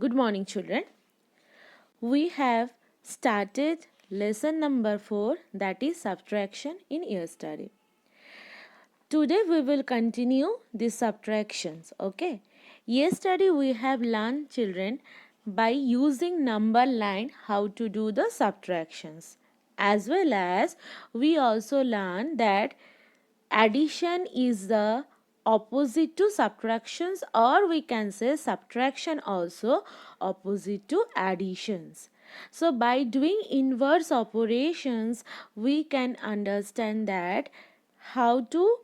Good morning, children. We have started lesson number 4, that is subtraction in year study. Today we will continue the subtractions. Okay. Yesterday we have learned, children, by using number line how to do the subtractions. As well as we also learned that addition is the opposite to subtractions, or we can say subtraction also opposite to additions. So by doing inverse operations we can understand that how to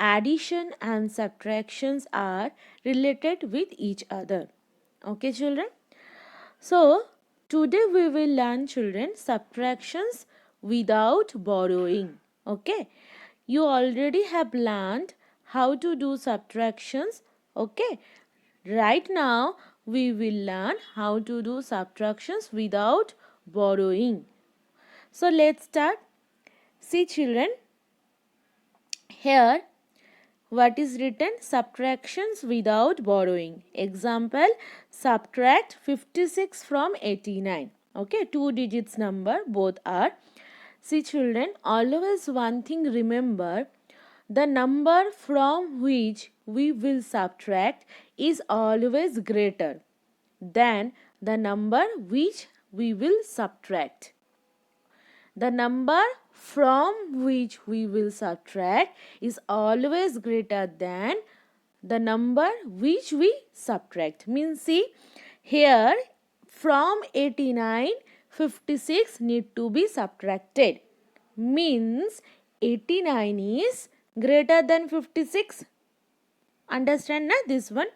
addition and subtractions are related with each other. Okay, children? So today we will learn, children, subtractions without borrowing. Okay. You already have learned how to do subtractions. Okay. Right now we will learn how to do subtractions without borrowing. So let's start. See, children, here what is written? Subtractions without borrowing. Example, subtract 56 from 89. Okay, two digits number, both are. See, children, always one thing remember, the number from which we will subtract is always greater than the number which we will subtract. The number from which we will subtract is always greater than the number which we subtract. Means, see, here from 89, 56 need to be subtracted. Means 89 is greater than 56. Understand na this one?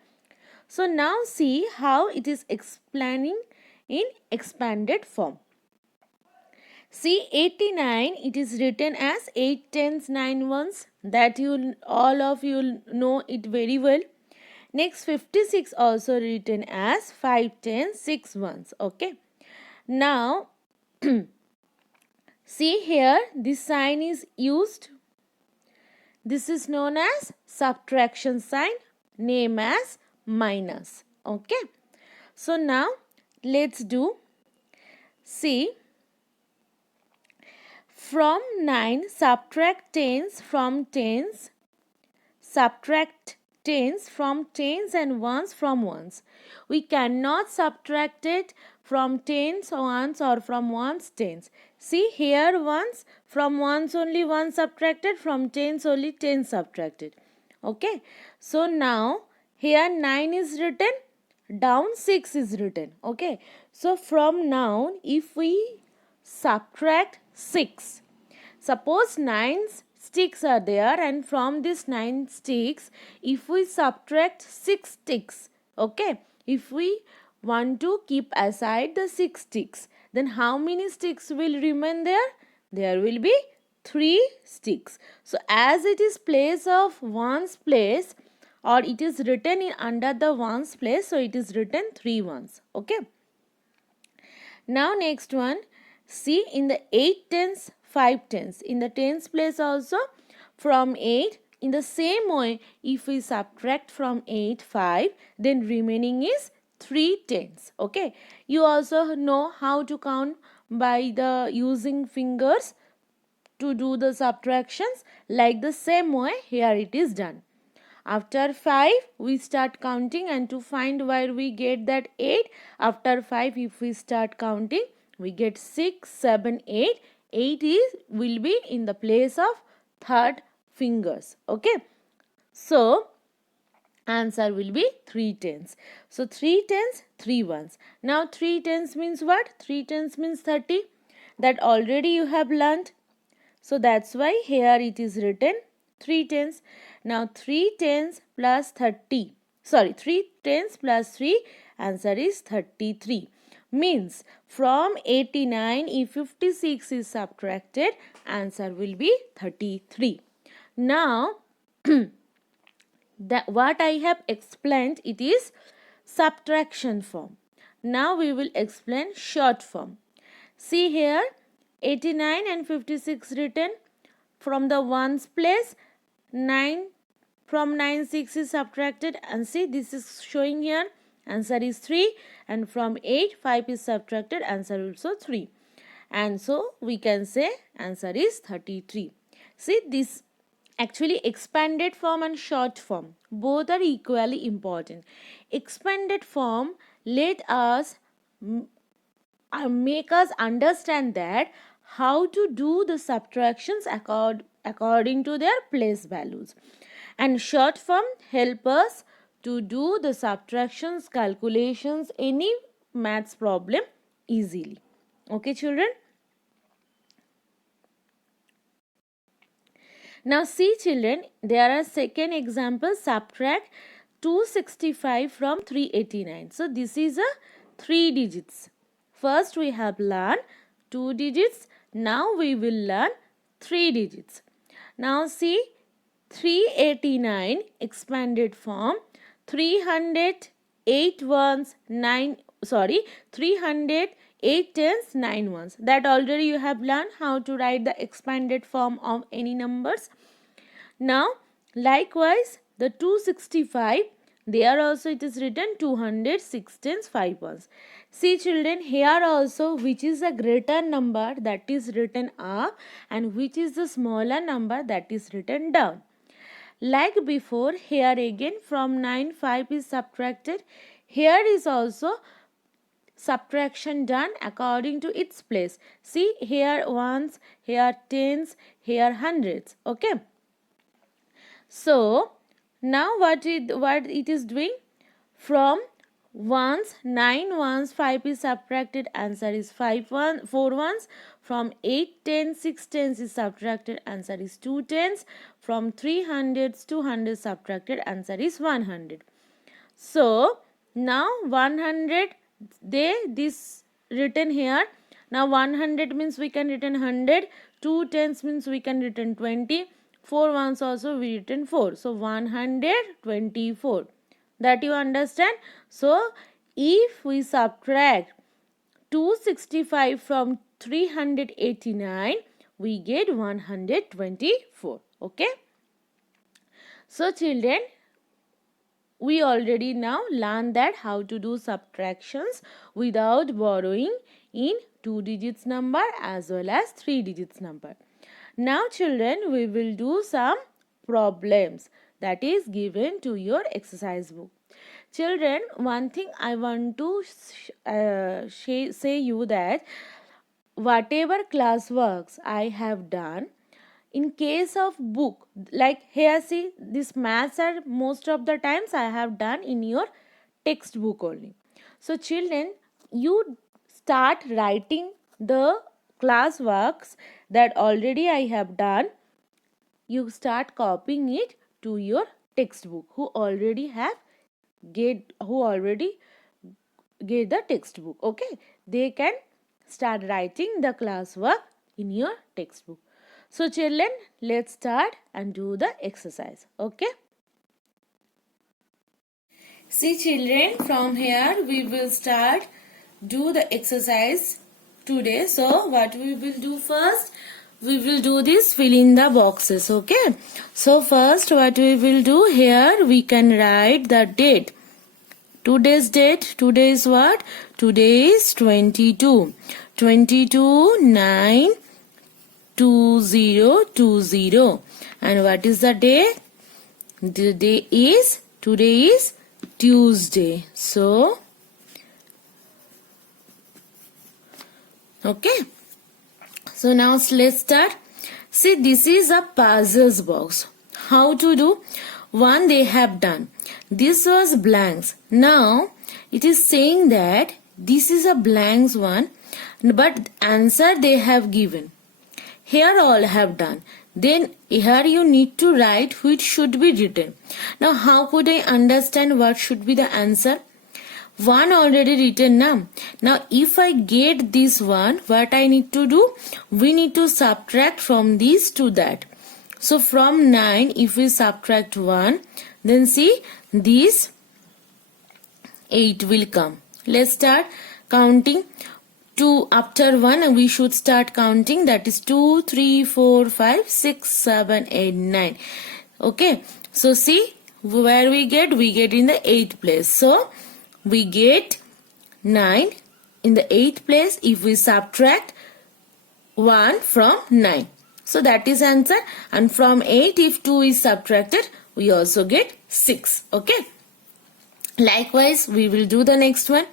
So now see how it is explaining in expanded form. See, 89, it is written as 8 tens 9 ones. That you all of you know it very well. Next, 56 also written as 5 tens 6 ones. Okay. Now see here, this sign is used. This is known as subtraction sign, name as minus. Okay. So now let's do. See, from 9 subtract tens from tens, subtract tens from tens and ones from ones. We cannot subtract it from tens ones or from ones tens. See here, ones from ones only one subtracted, from tens only 10 subtracted. Okay. So now here 9 is written, down 6 is written. Okay. So from now if we subtract 6, suppose 9 sticks are there, and from this 9 sticks if we subtract 6 sticks, okay, if we want to keep aside the 6 sticks, then how many sticks will remain there? There will be 3 sticks. So as it is place of ones place, or it is written in under the ones place, so it is written 3 ones. Okay. Now next one, see, in the 8 tens, 5 tens. In the tens place also from 8, in the same way if we subtract from 8 5, then remaining is 3 tens. Okay. You also know how to count by the using fingers to do the subtractions. Like the same way here it is done. After 5 we start counting, and to find where we get that 8, after 5 if we start counting we get 6 7 8. 8 is will be in the place of third fingers. Okay. So answer will be 3 tens. So 3 tens 3 ones. Now 3 tens means what? 3 tens means 30. That already you have learned. So that's why here it is written 3 tens. Now 3 tens plus 30. Sorry, 3 tens plus 3, answer is 33. Means from 89 if 56 is subtracted, answer will be 33. Now that what I have explained, it is subtraction form. Now we will explain short form. See here, 89 and 56 written, from the ones place 9, from 9 6 is subtracted, and see this is showing here answer is 3, and from 8 5 is subtracted, answer also 3, and so we can say answer is 33. See, this actually expanded form and short form both are equally important. Expanded form let us make us understand that how to do the subtractions according to their place values, and short form help us to do the subtractions calculations any maths problem easily. Okay children, now see children, there are second example, subtract 265 from 389. So this is a 3 digits. First we have learned 2 digits. Now we will learn 3 digits. Now see 389 expanded form, 308 ones 9, 308 tens 9 ones. That already you have learned how to write the expanded form of any numbers. Now likewise the 265, there also it is written 206 tens 5 ones. See children, here also which is a greater number, that is written up, and which is the smaller number, that is written down. Like before, here again from 9 5 is subtracted. Here is also subtraction done according to its place. See, here ones, here tens, here hundreds. Okay. So now what it is doing, from ones 9 ones 5 is subtracted, answer is 4 ones. From 8 tens 6 tens is subtracted, answer is 2 tens. From 300s 200 subtracted, answer is 100. So now 100, this written here. Now 100 means we can written 100, 2 tens means we can written 20, 4 ones also we written 4. So 124. That you understand? So if we subtract 265 from 389, we get 124. Okay. So children, we already now learned that how to do subtractions without borrowing in 2 digits number as well as 3 digits number. Now children, we will do some problems that is given to your exercise book. Children, one thing I want to say you that whatever classworks I have done, in case of book, like here see, this maths are most of the times I have done in your textbook only. So children, you start writing the classworks that already I have done. You start copying it to your textbook who already get the textbook. Okay, they can start writing the classwork in your textbook. So children, let's start and do the exercise. Okay. See children, from here we will start do the exercise today. So what we will do first, we will do this, fill in the boxes. Okay. So first what we will do, here we can write the date. Today's date, today is what? Today is 22. 22/9/2020. And what is the day? The day is, today is Tuesday. So, okay. So now let's start. See, this is a puzzles box. How to do? One they have done. This was blanks. Now it is saying that this is a blanks one, but answer they have given. Here all have done. Then here you need to write which should be written. Now how could I understand what should be the answer? One already written now. Now if I get this one, what I need to do? We need to subtract from this to that. So from 9, if we subtract 1, then see this 8 will come. Let's start counting. 2 after 1 we should start counting, that is 2, 3, 4, 5, 6, 7, 8, 9. Okay. So see where we get in the 8th place. So we get 9 in the 8th place if we subtract 1 from 9. So that is answer. And from 8 if 2 is subtracted, we also get 6. Okay. Likewise, we will do the next one.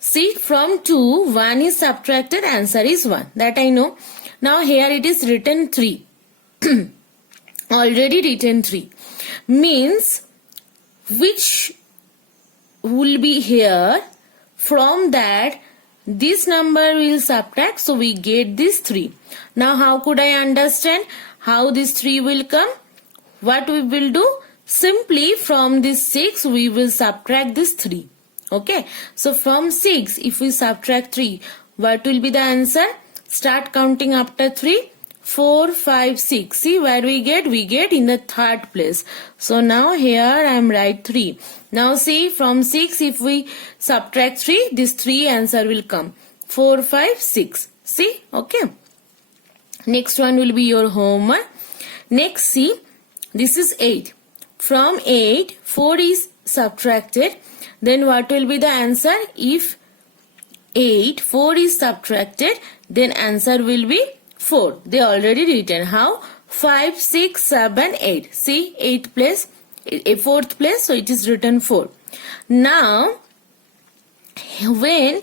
See, from 2, 1 is subtracted, answer is 1. That I know. Now here it is written 3. Already written 3. Means, which will be here, from that this number will subtract, so we get this 3. Now how could I understand how this 3 will come? What we will do? Simply from this 6 we will subtract this 3. Okay. So from 6 if we subtract 3, what will be the answer? Start counting after 3. 4, 5, 6. See where we get? We get in the 3rd place. So now here I am write 3. Now see, from 6 if we subtract 3, this 3 answer will come. 4, 5, 6. See? Okay. Next one will be your homework. Next, see, this is 8. From 8, 4 is subtracted. Then what will be the answer? If 8, 4 is subtracted, then answer will be 4. They already written. How? 5, 6, 7, 8. See, 8th place, 4th place, so it is written 4. Now, when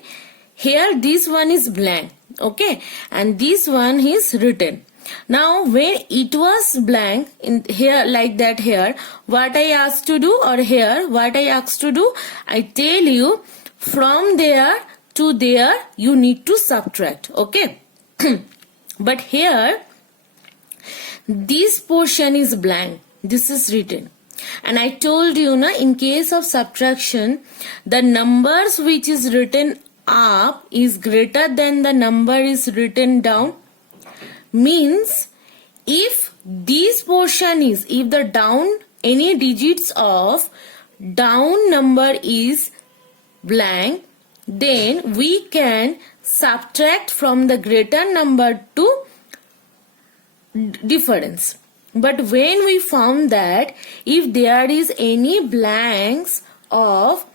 here this one is blank, okay, and this one is written. Now, when it was blank in here like that here, what I asked to do, or here what I asked to do, I tell you from there to there you need to subtract. Okay. But here, this portion is blank. This is written. And I told you, na, in case of subtraction, the numbers which is written up is greater than the number is written down. Means, if this portion is, if the down, any digits of down number is blank, then we can subtract from the greater number to difference. But when we found that if there is any blanks of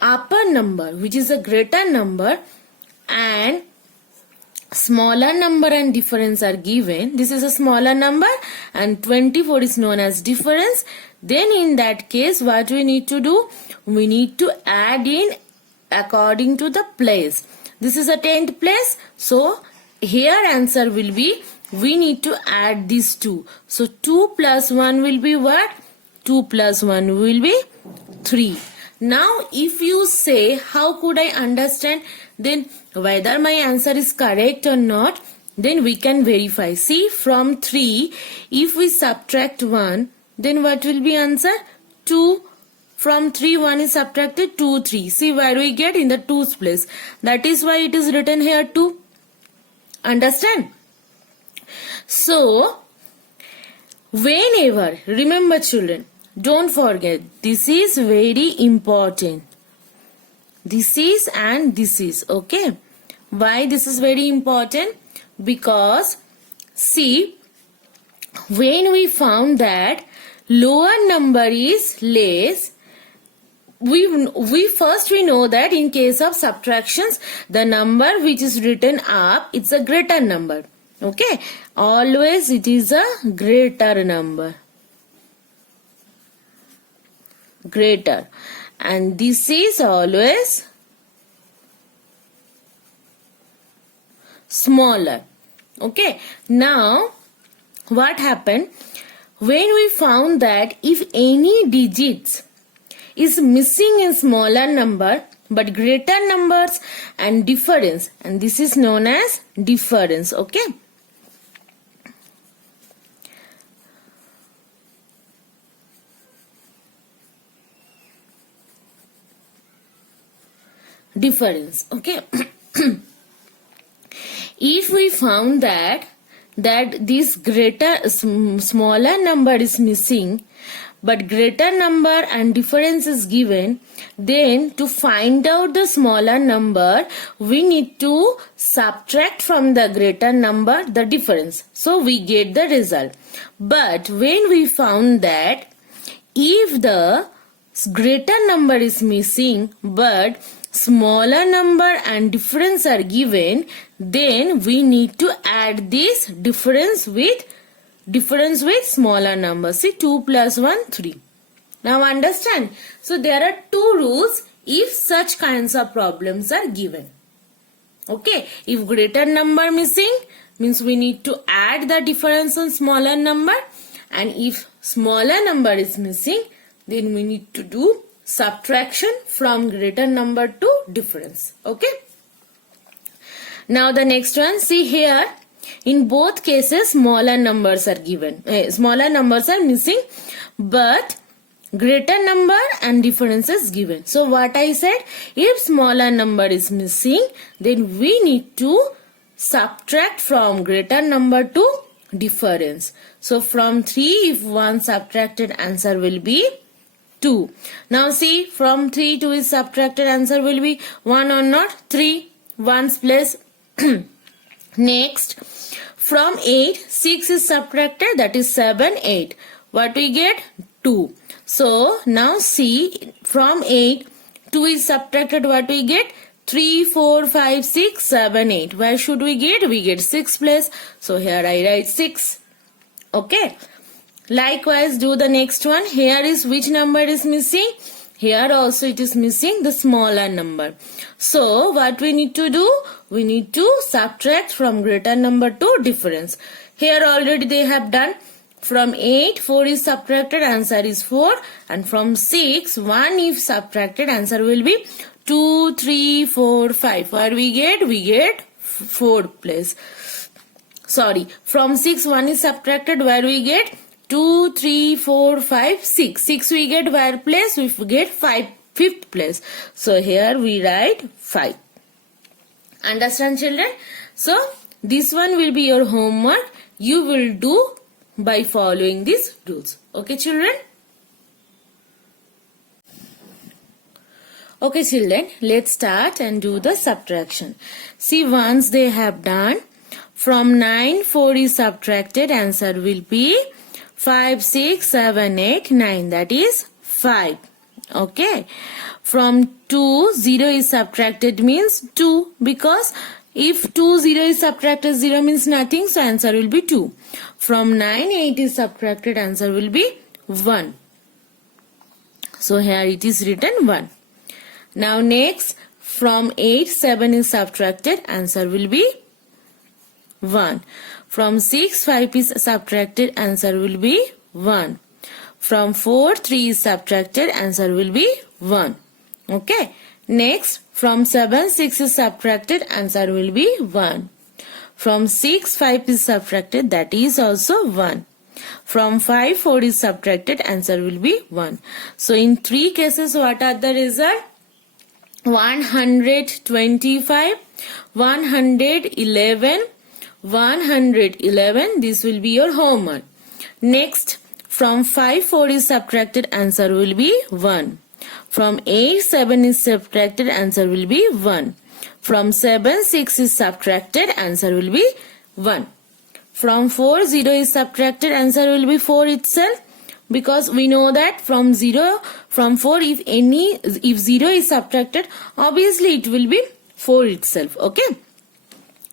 upper number which is a greater number and smaller number and difference are given, this is a smaller number and 24 is known as difference, then in that case what we need to do? We need to add in according to the place. This is a 10th place, so here answer will be, we need to add these 2. So 2 plus 1 will be what? 2 plus 1 will be 3. Now if you say, how could I understand then whether my answer is correct or not? Then we can verify. See, from 3, if we subtract 1, then what will be answer? 2. From 3, 1 is subtracted, 2, 3. See where we get? In the 2's place. That is why it is written here 2. Understand? So, whenever, remember children, don't forget, this is very important. This is and this is, okay? Why this is very important? Because, see, when we found that lower number is less, we first know that in case of subtractions, the number which is written up, it's a greater number. Okay, always it is a greater number. Greater. And this is always smaller. Okay, now what happened? When we found that if any digits is missing in smaller number but greater numbers and difference, and this is known as difference. Okay. Difference. Okay. If we found that this greater smaller number is missing but greater number and difference is given, then to find out the smaller number we need to subtract from the greater number the difference, so we get the result. But when we found that if the greater number is missing but smaller number and difference are given, then we need to add this difference with smaller number. See, 2 plus 1, 3. Now understand? So there are two rules if such kinds of problems are given. Okay, if greater number missing means we need to add the difference on smaller number, and if smaller number is missing, then we need to do subtraction from greater number to difference. Okay. Now the next one, see here, in both cases smaller numbers are given. Smaller numbers are missing but greater number and difference is given. So what I said, if smaller number is missing, then we need to subtract from greater number to difference. So from 3, if 1 subtracted, answer will be 2. Now see, from 3 2 is subtracted, answer will be 1 or not? 3. 1's place. Next, from 8 6 is subtracted, that is 7 8. What we get? 2. So now see, from 8 2 is subtracted, what we get? 3 4 5 6 7 8. Where should we get? We get 6 place. So here I write 6. Okay. Likewise, do the next one. Here is which number is missing? Here also it is missing the smaller number. So what we need to do? We need to subtract from greater number to difference. Here already they have done. From 8, 4 is subtracted, answer is 4. And from 6, 1 if subtracted, answer will be 2, 3, 4, 5. Where we get? We get 4 place. Sorry, from 6, 1 is subtracted, where we get? 2, 3, 4, 5, 6. 6 we get where place? We get 5th place. So here we write 5. Understand, children? So this one will be your homework. You will do by following these rules. Okay, children? Okay, children, let's start and do the subtraction. See, once they have done, from 9 4 is subtracted, answer will be 5 6 7 8 9, that is 5. Okay. From 2 0 is subtracted means 2, because if 2 0 is subtracted, 0 means nothing, so answer will be 2. From 9 8 is subtracted, answer will be 1. So here it is written 1. Now next, from 8 7 is subtracted, answer will be 1. From 6 5 is subtracted, answer will be 1. From 4 3 is subtracted, answer will be 1. Okay. Next, from 7 6 is subtracted, answer will be 1. From 6 5 is subtracted, that is also 1. From 5 4 is subtracted, answer will be 1. So in 3 cases, what are the result? 125, 111, 111. This will be your homework. Next, from 5 4 is subtracted, answer will be 1. From 8 7 is subtracted, answer will be 1. From 7 6 is subtracted, answer will be 1. From 4 0 is subtracted, answer will be 4 itself, because we know that from 4 if 0 is subtracted, obviously it will be 4 itself. Okay.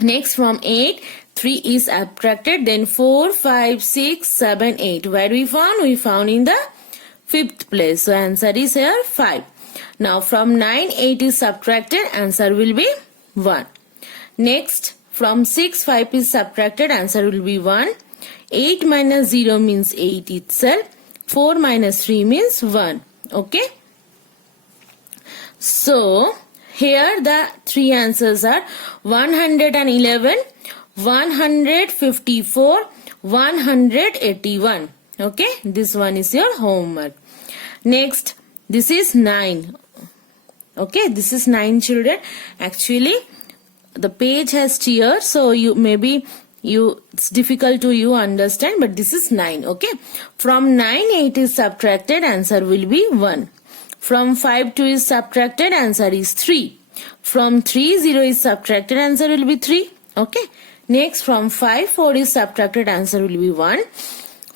Next, from 8 3 is subtracted, then 4 5 6 7 8. Where we found? We found in the 5th place. So answer is here 5. Now from 9 8 is subtracted, answer will be 1. Next, from 6 5 is subtracted, answer will be 1. 8 minus 0 means 8 itself. 4 minus 3 means 1. Okay. So here the 3 answers are 111, 154, 181. Okay. This one is your homework. Next, this is 9. Okay. This is 9, children. Actually, the page has tears, so it's difficult to you understand, but this is 9. Okay. From 9 8 is subtracted, answer will be 1. From 5 2 is subtracted, answer is 3. From 3 0 is subtracted, answer will be 3. Okay. Next, from 5 4 is subtracted, answer will be 1.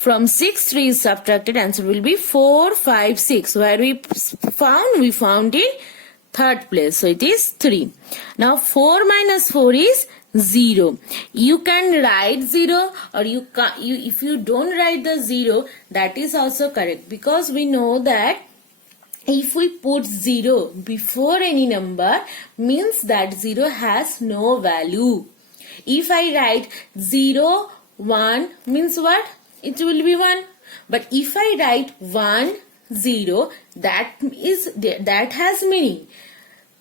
From 6, 3 is subtracted. Answer will be 4, 5, 6. Where we found? We found in third place. So it is 3. Now 4 minus 4 is 0. You can write 0, or if you don't write the 0, that is also correct, because we know that if we put 0 before any number, means that 0 has no value. If I write 0, 1, means what? It will be 1. But if I write 1, 0, that has meaning.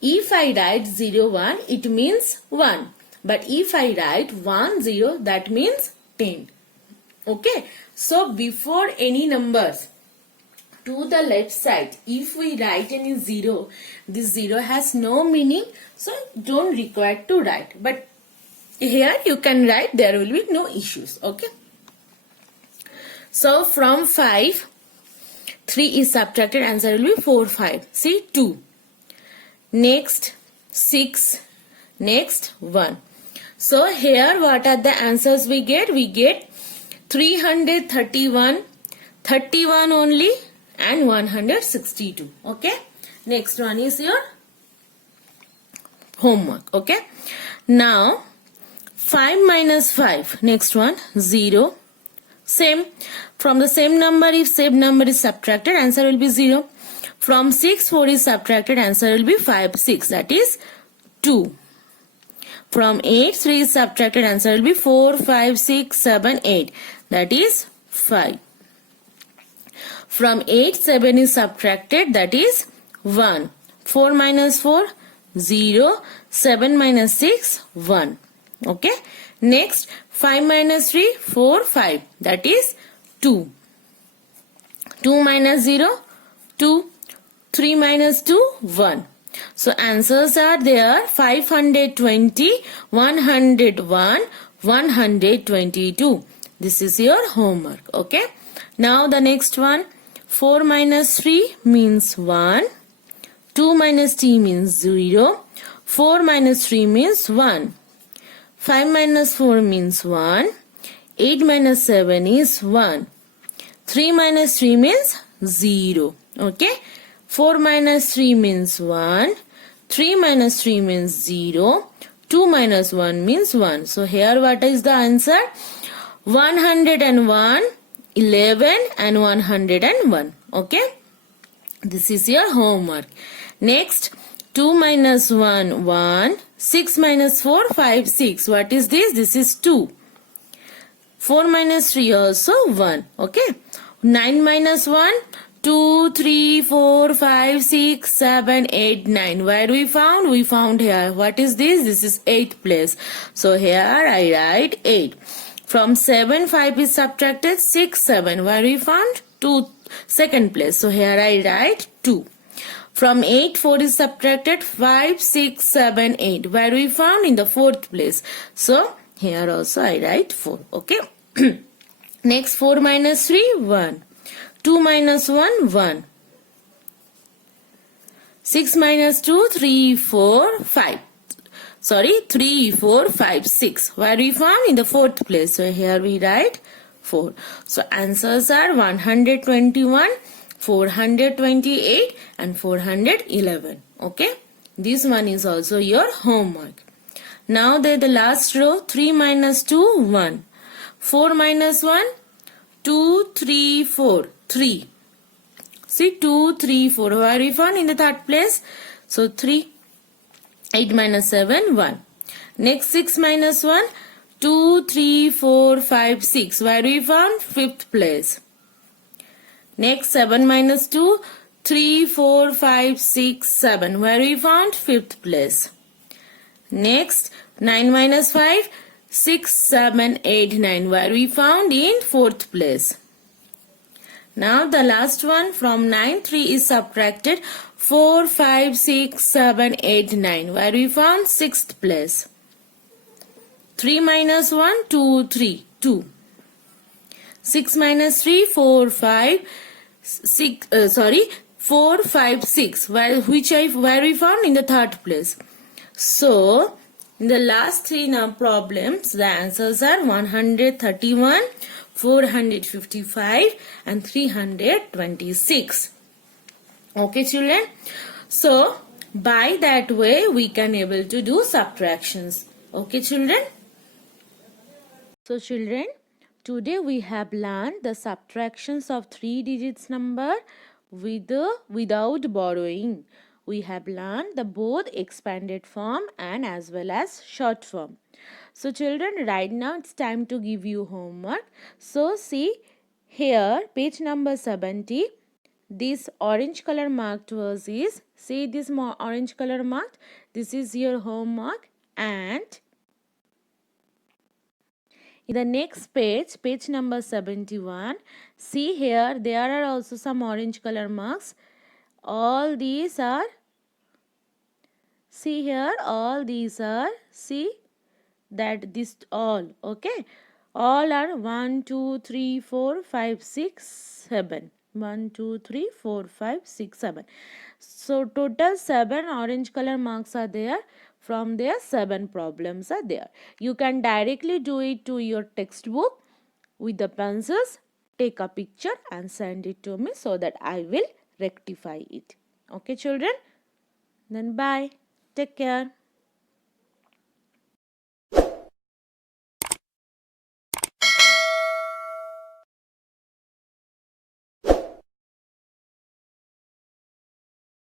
If I write 0, 1, it means 1. But if I write 1, 0, that means 10. Okay. So before any numbers, to the left side, if we write any 0, this 0 has no meaning. So don't require to write. But here you can write, there will be no issues. Okay. So from 5, 3 is subtracted. Answer will be 4, 5. See, 2. Next 6. Next 1. So here what are the answers we get? We get 331, 31 only, and 162. Okay. Next one is your homework. Okay. Now 5 minus 5. Next one 0. Same. From the same number, if same number is subtracted, answer will be 0. From 6, 4 is subtracted, answer will be 5, 6. That is 2. From 8, 3 is subtracted, answer will be 4, 5, 6, 7, 8. That is 5. From 8, 7 is subtracted, that is 1. 4 minus 4, 0. 7 minus 6, 1. Okay. Next, 5 minus 3, 4, 5. That is 2. 2 minus 0, 2. 3 minus 2, 1. So answers are there: 520, 101, 122. This is your homework. Okay. Now the next one. 4 minus 3 means 1. 2 minus 3 means 0. 4 minus 3 means 1. 5 minus 4 means 1. 8 minus 7 is 1. 3 minus 3 means 0. Okay. 4 minus 3 means 1. 3 minus 3 means 0. 2 minus 1 means 1. So here what is the answer? 101, 11 and 101. Okay. This is your homework. Next, 2 minus 1, 1. 6 minus 4, 5, 6. What is this? This is 2. 4 minus 3 also 1. Okay. 9 minus 1. 2, 3, 4, 5, 6, 7, 8, 9. Where we found? We found here. What is this? This is 8th place. So here I write 8. From 7, 5 is subtracted. 6, 7. Where we found? 2, second place. So here I write 2. From 8, 4 is subtracted. 5, 6, 7, 8. Where we found? In the 4th place. So here also I write 4. Okay. Next, 4 minus 3, 1. 2 minus 1, 1. 6 minus 2, 3, 4, 5. Sorry, 3, 4, 5, 6. Where we found? In the 4th place. So here we write 4. So answers are 121, 428 and 411. Okay. This one is also your homework. Now the last row, 3 minus 2, 1. 4 minus 1, 2, 3, 4. 3. See, 2, 3, 4. Where we found? In the 3rd place. So 3. 8 minus 7, 1. Next, 6 minus 1. 2, 3, 4, 5, 6. Where we found? 5th place. Next, 7 minus 2. 3, 4, 5, 6, 7. Where we found? 5th place. Next, 9 minus 5. 6, 7, 8, 9. Where we found? In 4th place. Now the last one, from 9, 3 is subtracted. 4, 5, 6, 7, 8, 9. Where we found? 6th place. 3 minus 1, 2, 3, 2. 6 minus 3, 4, 5, 6, 4, 5, 6. Where we found? In the 3rd place. So, in the last 3 problems, the answers are 131, 455 and 326. Okay children, so by that way we can able to do subtractions. Okay children. So children, today we have learned the subtractions of 3 digits number without borrowing. We have learned the both expanded form and as well as short form. So children, right now it's time to give you homework. So see here, page number 70. This orange color marked was is, see this orange color marked, this is your homework. And in the next page, page number 71, see here there are also some orange color marks. All these are, see here, all these are, see that this all, okay, all are 1 2 3 4 5 6 7, 1 2 3 4 5 6 7. So total 7 orange color marks are there. From there 7 problems are there. You can directly do it to your textbook with the pencils. Take a picture and send it to me so that I will rectify it. Okay children, then bye, take care.